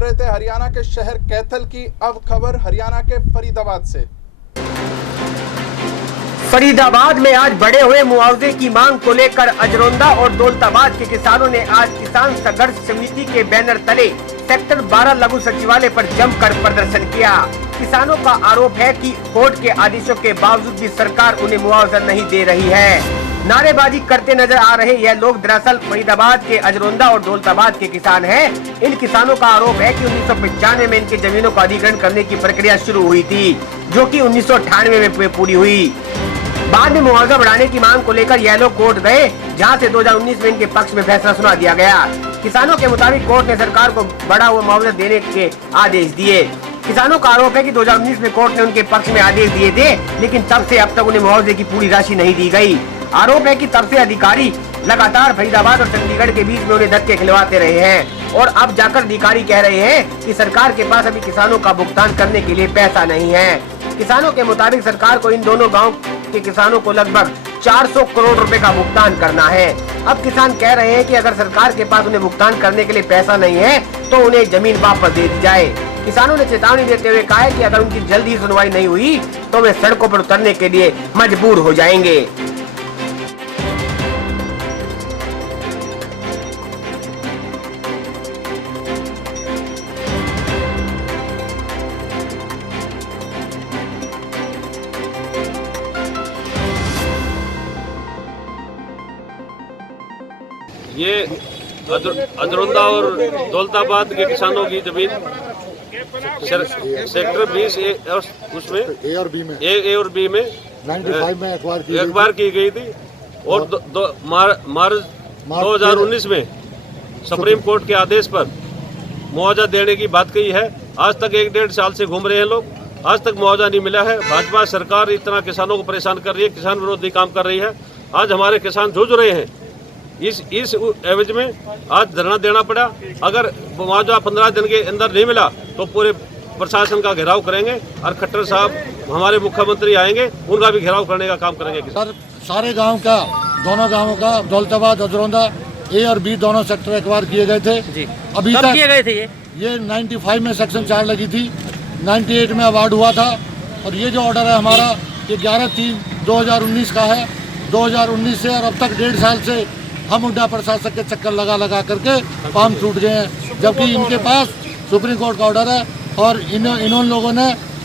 कर रहे थे हरियाणा के शहर कैथल की। अब खबर हरियाणा के फरीदाबाद से। फरीदाबाद में आज बढ़े हुए मुआवजे की मांग को लेकर अजरौंदा और दौलताबाद के किसानों ने आज किसान संघर्ष समिति के बैनर तले सेक्टर 12 लघु सचिवालय पर जमकर प्रदर्शन किया। किसानों का आरोप है कि कोर्ट के आदेशों के बावजूद भी सरकार उन्हें मुआवजा नहीं दे रही है। नारेबाजी करते नजर आ रहे यह लोग दरअसल फरीदाबाद के अजरौंदा और दौलताबाद के किसान हैं। इन किसानों का आरोप है कि 1995 में इनकी जमीनों का अधिग्रहण करने की प्रक्रिया शुरू हुई थी, जो कि 1998 में पूरी हुई। बाद में मुआवजा बढ़ाने की मांग को लेकर यह लोग कोर्ट गए, जहां से 2019 में इनके पक्ष में फैसला सुना दिया गया। किसानों के मुताबिक कोर्ट ने सरकार को बढ़ा हुआ मुआवजा देने के आदेश दिए। किसानों का आरोप है कि 2019 में कोर्ट ने उनके पक्ष में आदेश दिए थे, लेकिन तब से अब तक उन्हें मुआवजे की पूरी राशि नहीं दी गई। आरोप है कि तब से अधिकारी लगातार फरीदाबाद और चंडीगढ़ के बीच में उन्हें धक्के खिलवाते रहे हैं और अब जाकर अधिकारी कह रहे हैं कि सरकार के पास अभी किसानों का भुगतान करने के लिए पैसा नहीं है। किसानों के मुताबिक सरकार को इन दोनों गाँव के किसानों को लगभग 400 करोड़ रुपए का भुगतान करना है। अब किसान कह रहे हैं कि अगर सरकार के पास उन्हें भुगतान करने के लिए पैसा नहीं है तो उन्हें जमीन वापस दे दी जाए। किसानों ने चेतावनी देते हुए कहा है कि अगर उनकी जल्द ही सुनवाई नहीं हुई तो वे सड़कों पर उतरने के लिए मजबूर हो जाएंगे। ये अजरौंदा और दौलताबाद के किसानों की जमीन सेक्टर 20 उसमें ए और बी में 95 में अखबार की गई थी और मार्च 2019 में सुप्रीम कोर्ट के आदेश पर मुआवजा देने की बात कही है। आज तक 1-1.5 साल से घूम रहे हैं लोग, आज तक मुआवजा नहीं मिला है। भाजपा सरकार इतना किसानों को परेशान कर रही है, किसान विरोधी काम कर रही है। आज हमारे किसान जूझ रहे हैं। इस एवज में आज धरना देना पड़ा। अगर मुआवजा 15 दिन के अंदर नहीं मिला तो पूरे प्रशासन का घेराव करेंगे और खट्टर साहब हमारे मुख्यमंत्री आएंगे, उनका भी घेराव करने का काम करेंगे। सर सारे गांव का, दोनों गांवों का, दौलताबाद अजरौंदा ए और बी दोनों सेक्टर एक्वायर किए गए थे जी। अभी तक किए गए थे ये 95 में सेक्शन 4 लगी थी, 98 में अवार्ड हुआ था और ये जो ऑर्डर है हमारा ये 11/3/2019 का है। 2019 से और अब तक 1.5 साल से हम उड्डा प्रशासक के चक्कर लगा करके पाम टूट गए हैं, जबकि इनके पास सुप्रीम कोर्ट का ऑर्डर है और इन लोगों ने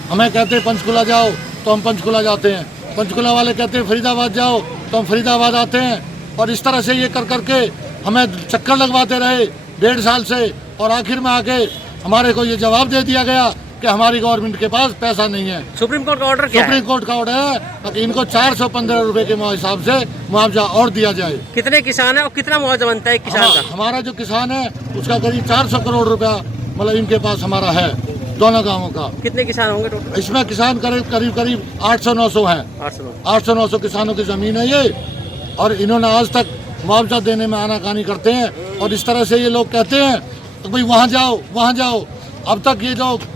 हमें कहते हैं पंचकुला जाओ तो हम पंचकुला जाते हैं, पंचकुला वाले कहते हैं फरीदाबाद जाओ तो हम फरीदाबाद आते हैं और इस तरह से ये कर करके हमें चक्कर लगवाते रहे 1.5 साल से और आखिर में आके हमारे को ये जवाब दे दिया गया कि हमारी गवर्नमेंट के पास पैसा नहीं है। सुप्रीम कोर्ट का ऑर्डर क्या है? सुप्रीम कोर्ट का ऑर्डर है कि इनको 415 रुपए के हिसाब से मुआवजा और दिया जाए। कितने किसान है और कितना मुआवजा बनता है किसान का? हमारा जो किसान है उसका करीब 400 करोड़ रुपया मतलब इनके पास हमारा है, दोनों गाँवों का। कितने किसान होंगे टोटल? इसमें किसान करीब 800-900 है। 800-900 किसानों की जमीन है ये और इन्होंने आज तक मुआवजा देने में आनाकानी करते हैं और इस तरह से ये लोग कहते हैं तो भाई वहाँ जाओ। अब तक ये लोग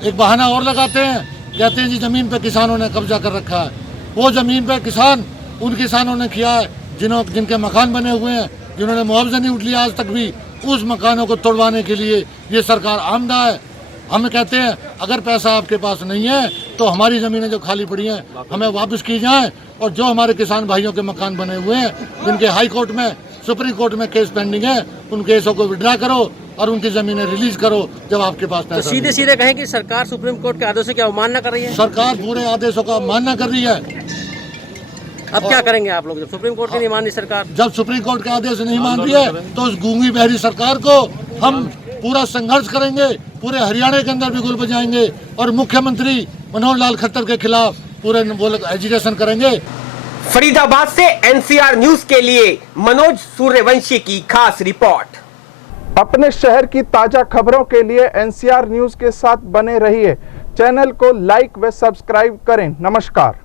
एक बहाना और लगाते हैं, कहते हैं जी जमीन पे किसानों ने कब्जा कर रखा है। वो जमीन पे किसान उन किसानों ने किया है जिनके मकान बने हुए हैं, जिन्होंने मुआवजा नहीं उठ लिया आज तक भी, उस मकानों को तोड़वाने के लिए ये सरकार आमदा है। हम कहते हैं अगर पैसा आपके पास नहीं है तो हमारी ज़मीनें जो खाली पड़ी हैं हमें वापस की जाएं और जो हमारे किसान भाइयों के मकान बने हुए हैं जिनके हाई कोर्ट में, सुप्रीम कोर्ट में केस पेंडिंग है, उन केसों को विड्रा करो और उनकी जमीनें रिलीज करो जब आपके पास पैसा। तो सीधे कहें कि सरकार सुप्रीम कोर्ट के आदेशों की अवमानना कर रही है? सरकार पूरे आदेशों का अवमानना कर रही है। अब क्या करेंगे आप लोग जब सुप्रीम कोर्ट की नहीं मान रही सरकार? जब सुप्रीम कोर्ट का आदेश नहीं मान रही है तो उस गूंगी बहरी सरकार को हम पूरा संघर्ष करेंगे, पूरे हरियाणा के अंदर बिगुल बजाएंगे और मुख्यमंत्री मनोहर लाल खट्टर के खिलाफ पूरे एजिटेशन करेंगे। फरीदाबाद से NCR न्यूज के लिए मनोज सूर्यवंशी की खास रिपोर्ट। अपने शहर की ताजा खबरों के लिए NCR न्यूज के साथ बने रहिए। चैनल को लाइक व सब्सक्राइब करें। नमस्कार।